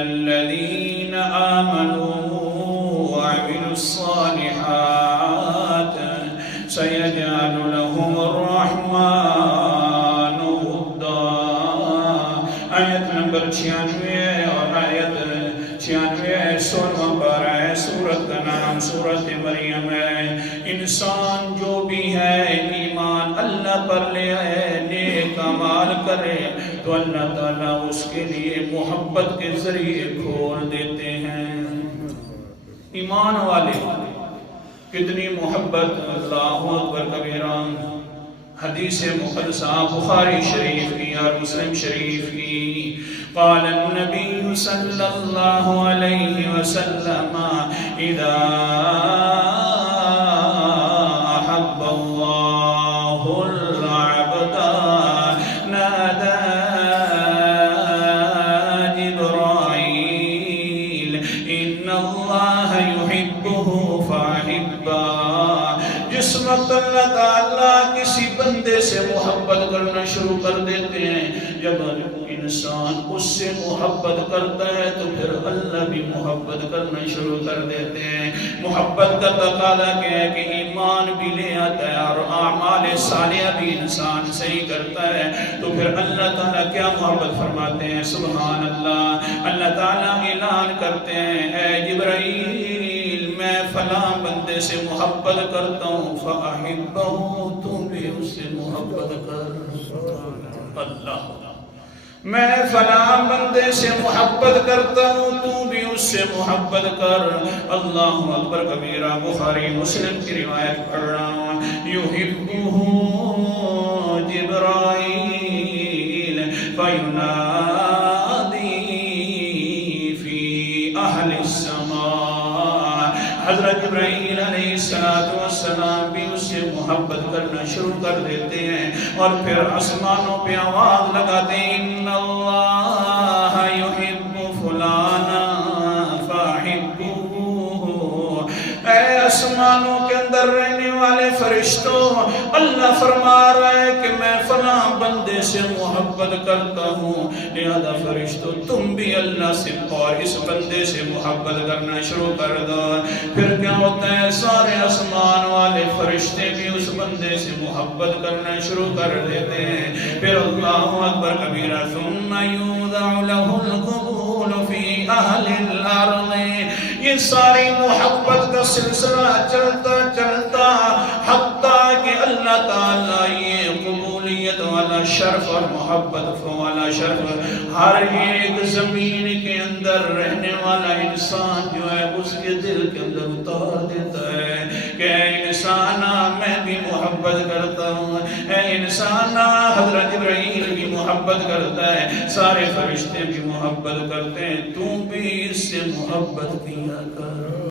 الذین آمنوا وعملوا الصالحات سیجعل لهم الرحمن ودا۔ آیت نمبر 96 اور آیت 96 16واں پارہ ہے، سورت کا نام سورت مریم ہے۔ انسان جو بھی ہے ایمان اللہ پر لے آئے، نیک اعمال کرے تو اللہ تعالیٰ اس کے لیے محبت کے ذریعے کھول دیتے ہیں۔ ایمان والے کتنی محبت، اللہ اکبر کبیرہ۔ حدیث مقدسہ بخاری شریف کی اور مسلم شریف کی، قال النبی صلی اللہ علیہ وسلم اذا احب اللہ العبد نادى جبرائیل ان اللہ يحبه فاحبہ۔ جس وقت اللہ تعالیٰ کسی بندے سے محبت کرنا شروع کر دیتے ہیں، جب انسان اس سے محبت کرتا ہے تو پھر اللہ بھی محبت کرنا شروع کر دیتے ہیں۔ محبت کا تقاضا کیا ہے کہ ایمان بھی لے آتا ہے اور اعمال صالحہ بھی انسان صحیح کرتا ہے، تو پھر اللہ تعالیٰ کیا محبت فرماتے ہیں، سبحان اللہ۔ اللہ تعالیٰ اعلان کرتے ہیں، اے جبرائیل میں فلاں بندے سے محبت کرتا ہوں، فَأَحِبَّهُ، تم بھی اس سے محبت کر۔ اللہ، میں فلاں بندے سے محبت کرتا ہوں، تو بھی اس سے محبت کر۔ اللہ اکبر کبیرہ۔ بخاری مسلم کی روایت پڑھ رہا ہوں، یحبہ جبرائیل فینادی فی اہل السماء۔ حضرت جبرائیل علیہ السلام بھی اس سے محبت کرنا شروع کر دیتے ہیں اور پھر آسمانوں پہ آواز لگاتے ہیں، ان اللہ یحب فلانا فاحبوہ۔ اے آسمانوں کے اندر رہنے والے فرشتوں، اللہ فرما رہا ہے کہ میں فلاں بندے سے محبت کرتا ہوں، لہذا فرشتوں تم بھی اللہ سے اور اس بندے سے محبت کرنا شروع کر دو۔ پھر کیا ہوتا ہے، سارے آسمان والے فرشتے بھی اس بندے سے محبت کرنا شروع کر دیتے ہیں۔ پھر اللہ اکبر کبیرہ، ثم یوضع له القبول فی اہل الارض۔ یہ ساری محبت کا سلسلہ چلتا چلتا حتیٰ کہ اللہ تعالیٰ یہ قبولیت والا شرف اور محبت والا شرف ہر ایک زمین کے اندر رہنے والا انسان جو ہے اس کے دل کے اندر اتار دیتا ہے کہ اے انسانا میں بھی محبت کرتا ہوں، اے انسانا حضرت جبرائیل بھی محبت کرتا ہے، سارے فرشتے بھی محبت کرتے ہیں، تو بھی اس سے محبت کیا کر۔